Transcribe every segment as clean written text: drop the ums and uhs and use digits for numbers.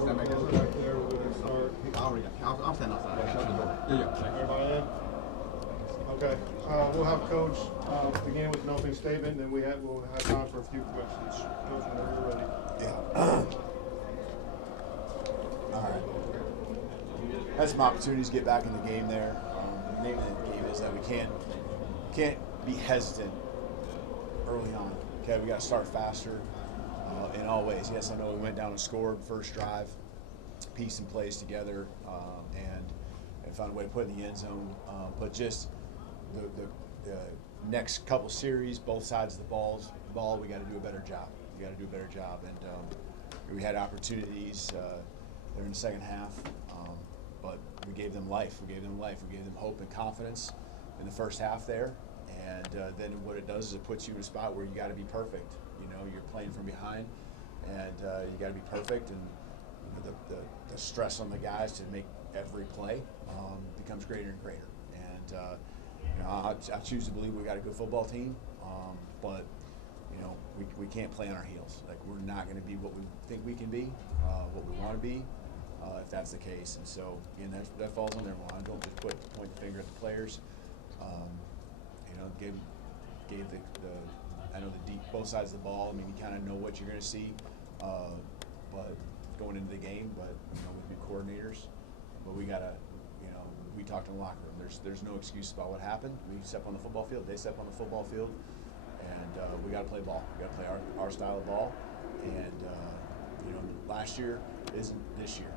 stand back there. We're going to start. I'll stand outside. Everybody in? Okay. We'll have Coach begin with an opening statement, and then we'll have time for a few questions. Coach, whenever you're ready. Yeah. All right. Had some opportunities to get back in the game there. The name of the game is that we can't be hesitant early on. Okay, we got to start faster in all ways. Yes, I know we went down and scored first drive, pieced and plays together, and found a way to put it in the end zone. But just the next couple series, both sides of the ball, we got to do a better job. And we had opportunities there in the second half, but we gave them life. We gave them hope and confidence in the first half there. And then what it does is it puts you in a spot where you got to be perfect. You know, you're playing from behind, and you got to be perfect. And you know, the stress on the guys to make every play becomes greater and greater. And you know, I choose to believe we got a good football team, but you know, we can't play on our heels. Like, we're not going to be what we think we can be, what we want to be, if that's the case. And so, again, that falls on them. I don't just point the finger at the players. You know, gave the I know the deep both sides of the ball. I mean, you kind of know what you're going to see, but going into the game. But you know, with new coordinators, but we gotta, you know, we talked in the locker room. There's no excuse about what happened. We step on the football field. They step on the football field, and we got to play ball. We got to play our style of ball. And you know, last year isn't this year,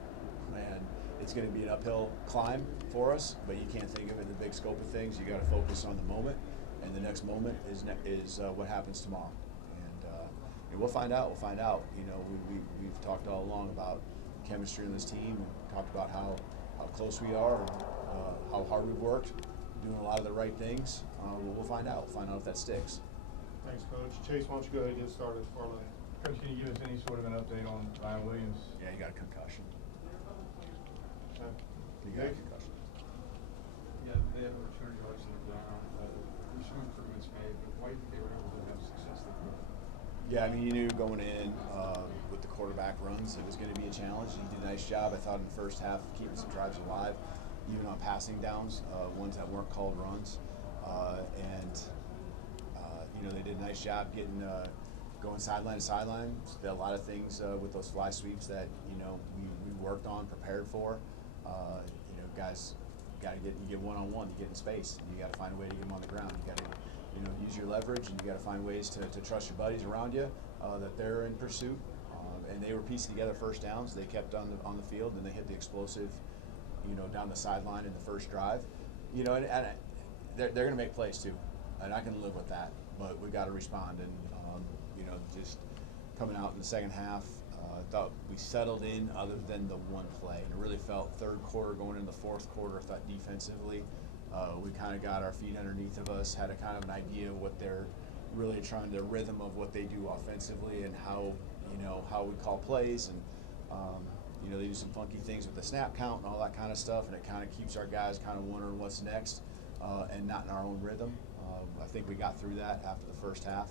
and it's going to be an uphill climb for us. But you can't think of it in the big scope of things. You got to focus on the moment, and the next moment is what happens tomorrow. And we'll find out. You know, we've talked all along about chemistry in this team, and talked about how close we are, and how hard we've worked, doing a lot of the right things. We'll find out. We'll find out if that sticks. Thanks, Coach. Chase, why don't you go ahead and get started with parlay. Coach, can you give us any sort of an update on Ryan Williams? Yeah, he got a concussion. Okay. He got a concussion. Yeah, they have a return yards in the ground. There's some improvements made, but why do you think they were able to have success there? Yeah, I mean, you knew going in with the quarterback runs, it was going to be a challenge. He did a nice job, I thought, in the first half, keeping some drives alive, even on passing downs, ones that weren't called runs. You know, they did a nice job getting going sideline to sideline. Did a lot of things with those fly sweeps that, you know, we worked on, prepared for. You know, guys got to get one-on-one, you get in space, and you got to find a way to get them on the ground. You got to, you know, use your leverage, and you got to find ways to trust your buddies around you that they're in pursuit. And they were piecing together first downs. They kept on the field, and they hit the explosive, you know, down the sideline in the first drive. You know, and they're going to make plays too, and I can live with that. But we got to respond, and you know, just coming out in the second half, I thought we settled in other than the one play. And it really felt third quarter going into the fourth quarter, I thought defensively, we kind of got our feet underneath of us, had a kind of an idea of what they're really trying, the rhythm of what they do offensively, and how, you know, how we call plays. And you know, they do some funky things with the snap count and all that kind of stuff, and it kind of keeps our guys kind of wondering what's next, and not in our own rhythm. I think we got through that after the first half,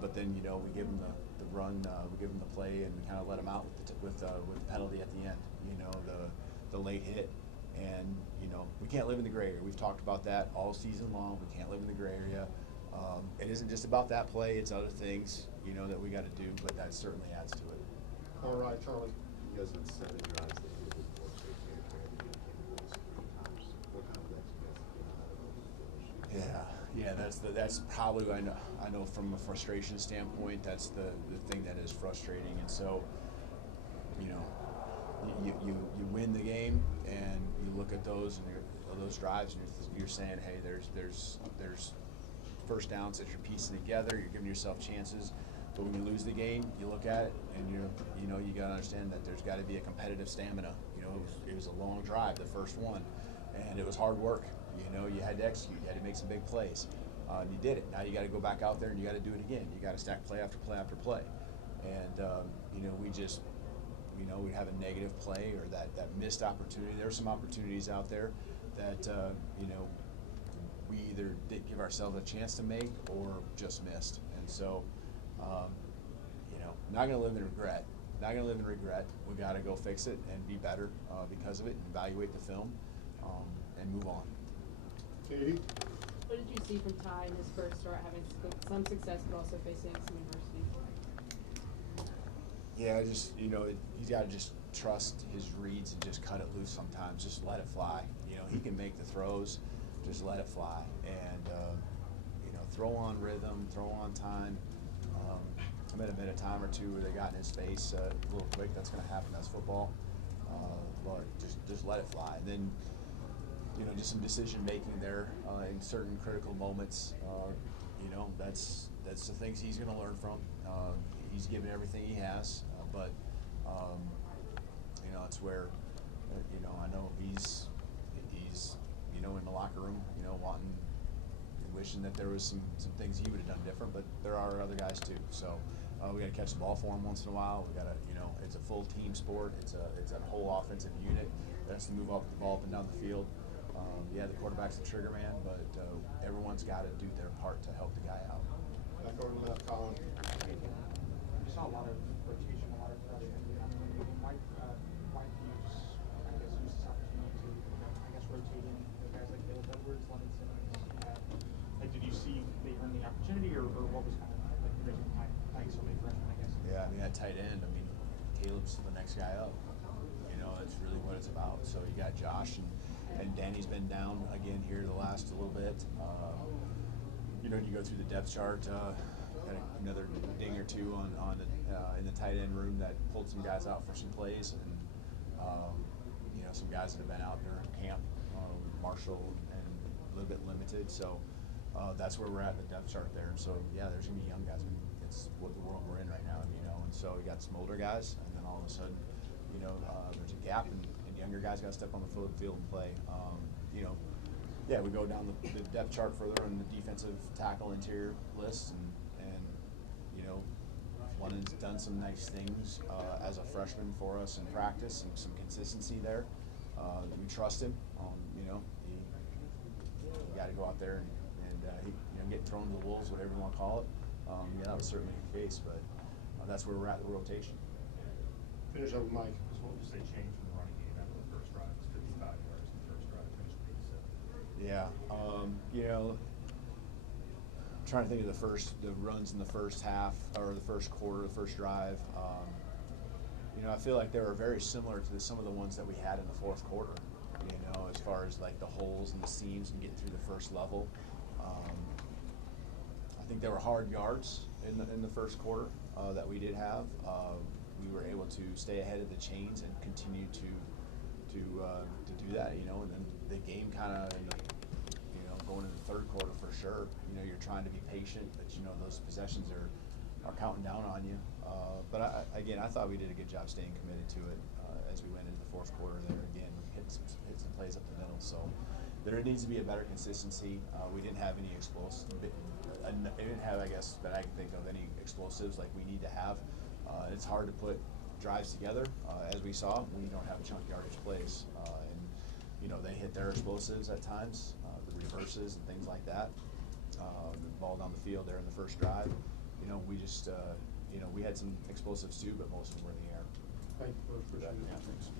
but then, you know, we give them the run, we give them the play, and we kind of let them out with the penalty at the end. You know, the late hit, and you know, we can't live in the gray area. We've talked about that all season long. We can't live in the gray area. It isn't just about that play; it's other things, you know, that we got to do, but that certainly adds to it. All right, Charlie. You guys have 7 drives that you did for straight games, right? You did those 3 times. What kind of that you guys get out of those finish? Yeah, that's probably, I know from a frustration standpoint, that's the thing that is frustrating. And so, you know, you win the game, and you look at those and those drives, and you're saying, hey, there's first downs that you're piecing together, you're giving yourself chances. But when you lose the game, you look at it, and you know, you got to understand that there's got to be a competitive stamina. You know, it was a long drive, the first one, and it was hard work. You know, you had to execute, you had to make some big plays. And you did it. Now you got to go back out there, and you got to do it again. You got to stack play after play after play. And you know, we just, you know, we have a negative play or that missed opportunity. There are some opportunities out there that you know, we either didn't give ourselves a chance to make or just missed. And so, you know, not going to live in regret, not gonna live in regret. We gotta go fix it and be better because of it, and evaluate the film, and move on. Katie? What did you see from Ty in his first start, having some success but also facing some adversity? Yeah, just, you gotta just trust his reads and just cut it loose sometimes. Just let it fly. He can make the throws, just let it fly. And, throw on rhythm, throw on time. I might have been a time or two where they got in his face a little quick. That's gonna happen, that's football. But just let it fly. And then, just some decision making there in certain critical moments. That's the things he's going to learn from. He's given everything he has, but it's where I know he's in the locker room, wanting and wishing that there was some things he would have done different. But there are other guys too. So we got to catch the ball for him once in a while. We got to it's a full team sport. It's a whole offensive unit that has to move up the ball up and down the field. Yeah, the quarterback's the trigger man, but everyone's got to do their part to help the guy out. Back over to the left, Colin. We saw a lot of rotation, a lot of pressure. Why do you use this opportunity to, rotate in guys like Kalen DeBoer, London Simmons? Did you see they earned the opportunity, or what was kind of like the reason behind so many freshmen, I guess? Yeah, that tight end. Caleb's the next guy up. It's really what it's about. So you got Josh and Danny's been down again here the last little bit. You go through the depth chart, got another ding or two on in the tight end room that pulled some guys out for some plays, and some guys that have been out during camp, Marshall and a little bit limited. So that's where we're at in the depth chart there. And so yeah, there's gonna be young guys. It's what the world we're in right now, And so we got some older guys, and then all of a sudden, there's a gap, and younger guys got to step on the field and play. Yeah, we go down the depth chart further on the defensive tackle interior list, and London's done some nice things as a freshman for us in practice, and some consistency there. We trust him. You got to go out there and get thrown to the wolves, whatever you want to call it. Yeah, that was certainly the case, but that's where we're at the rotation. Finish up with Mike. So what would you say changed from the running game after the first drive? It was 55 yards in the first drive, finished 87. Yeah, I'm trying to think of the runs in the first half, or the first quarter, the first drive. I feel like they were very similar to some of the ones that we had in the fourth quarter, as far as like the holes and the seams and getting through the first level. I think there were hard yards in the first quarter that we did have. We were able to stay ahead of the chains and continue to do that, and then the game kind of, going into the third quarter for sure, you're trying to be patient, but those possessions are counting down on you. But I thought we did a good job staying committed to it as we went into the fourth quarter there. Again, we hit some plays up the middle, so there needs to be a better consistency. We didn't have any explosives. I didn't have, I guess, that I can think of, any explosives like we need to have. It's hard to put drives together, as we saw. We don't have chunk yardage plays, and they hit their explosives at times, the reverses and things like that. The ball down the field there in the first drive. We just, we had some explosives too, but most of them were in the air. Thank you, Coach. Appreciate it. Yeah, thanks.